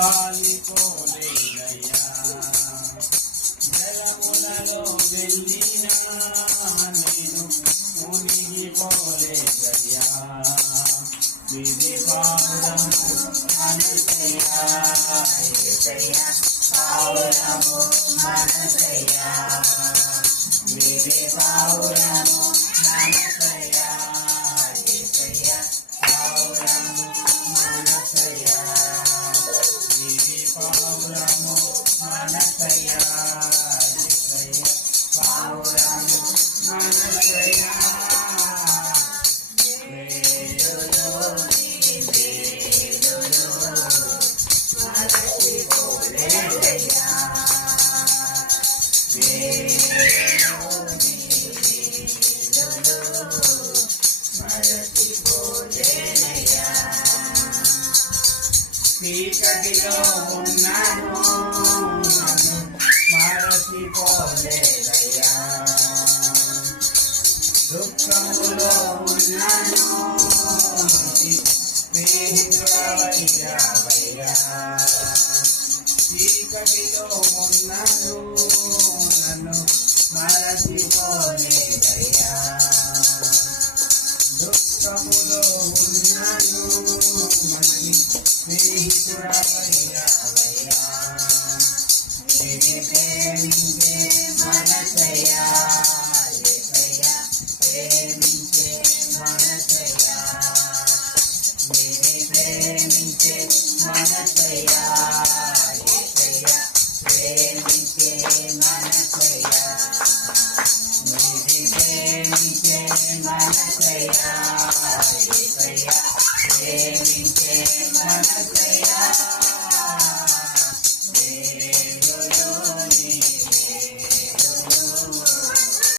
ఆలిపోలేదయ్యా జలములలో వెళ్ళినా నేను మునిగిపోలేదయ్యా విధి పావురము మనసయ్యా పావురము మనసయ్యా విధి పావురము మనసయ్యా పావురము మనసయ్యా విధి పావురము మనసయ్యా పావురము మనసయ్యా చీకటిలో ఉన్నాను నన్ను మరచిపోలేదయ్యా దుఃఖములో ఉన్నాను స్నేహితుడవయ్యా చీకటిలో ఉన్నాను నన్ను మరచిపోలేదయ్యా దుఃఖములో ఉన్నాను మంచి స్నేహితుడవయ్యా ప్రేమించే మనసయ్యా ప్రేమించే మనసయ్యా ప్రేమించే మనసయ్యా